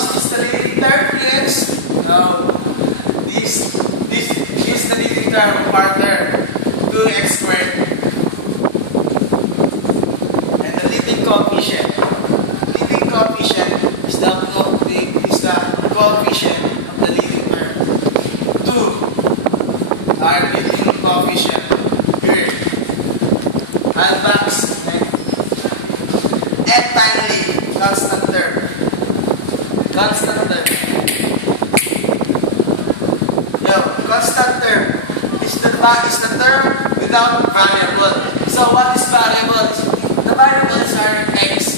is this the leading term, friends? No. This is the leading term part there. 2x squared. And the leading coefficient. Leading coefficient is the coefficient of the leading term. 2 are leading coefficient. Here. Albax. And finally, constant term. Constant term. Constant term is the term without variable. So what is variables? The variables are x